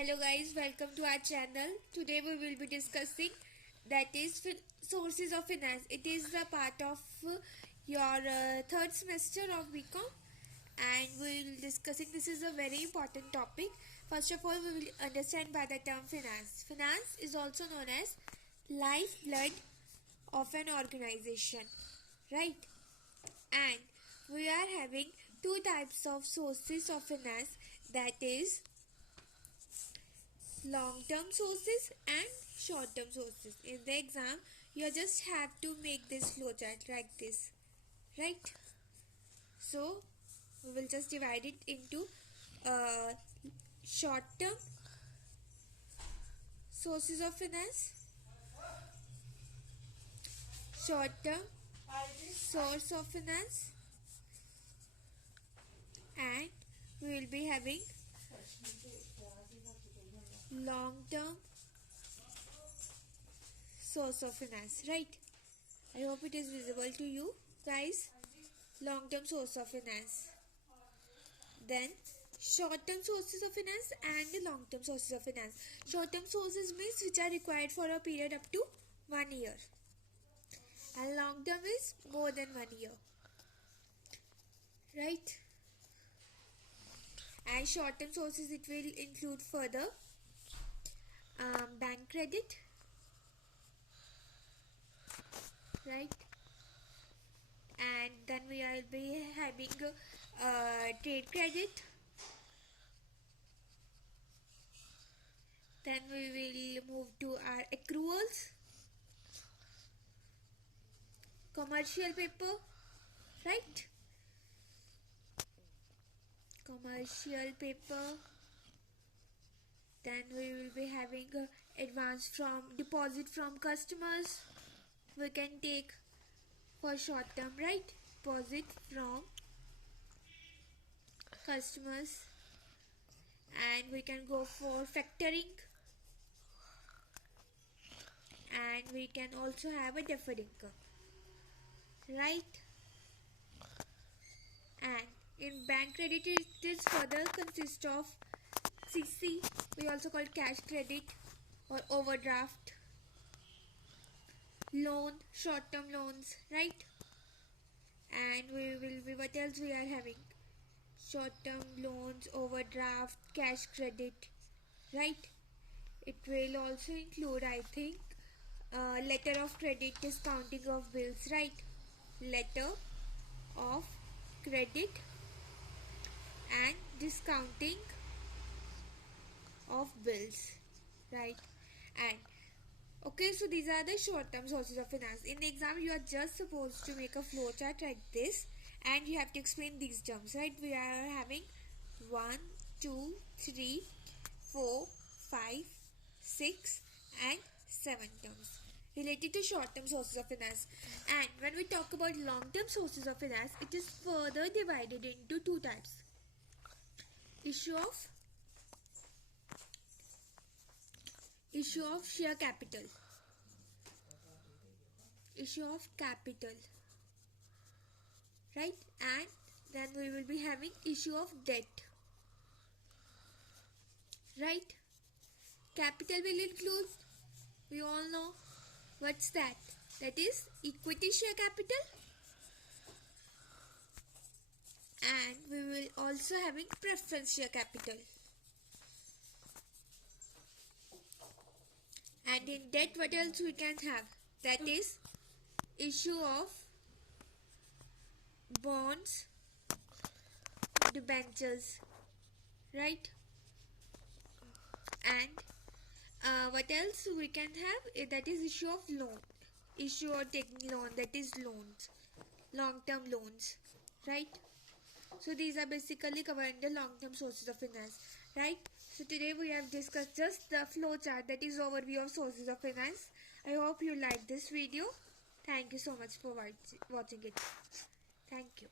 Hello guys, welcome to our channel. Today we will be discussing that is sources of finance. It is the part of your third semester of bcom and we will discussing this is a very important topic. First of all, we will understand by the term finance. Finance is also known as lifeblood of an organization, right? And we are having two types of sources of finance, that is long-term sources and short-term sources. In the exam, you just have to make this flowchart like this, right? So we will just divide it into short-term sources of finance, short-term source of finance, and we will be having long-term source of finance, right? I hope it is visible to you guys. Long-term source of finance, then short-term sources of finance and long-term sources of finance. Short-term sources means which are required for a period up to 1 year, and long-term is more than 1 year, right? And short-term sources, it will include further bank credit, right? And then we will be having trade credit. Then we will move to our accruals, commercial paper, right? Commercial paper. Then we will be having advance from deposit from customers. We can take for short term, right? Deposit from customers, and we can go for factoring, and we can also have a deferred income, right? And in bank credit, it is further consist of CC, we also call cash credit or overdraft, loan, short-term loans, right? And we will be, what else we are having? Short-term loans, overdraft, cash credit, right? It will also include, I think, letter of credit, discounting of bills, right? Letter of credit and discounting of bills, right? And okay, so these are the short-term sources of finance. In the exam, you are just supposed to make a flowchart like this, and you have to explain these terms, right? We are having 1, 2, 3, 4, 5, 6, and 7 terms related to short-term sources of finance. And when we talk about long-term sources of finance, it is further divided into two types: issue of share capital, right? And then we will be having issue of debt, right? Capital will include, we all know what's that is equity share capital, and we will also having preference share capital. And in debt, what else we can have? That is issue of bonds, debentures, right? And what else we can have? That is issue of loan, issue or taking loan, that is loans, long-term loans, right? So these are basically covered in the long-term sources of finance, right? So today we have discussed just the flowchart, that is overview of sources of finance. I hope you like this video. Thank you so much for watching it. Thank you.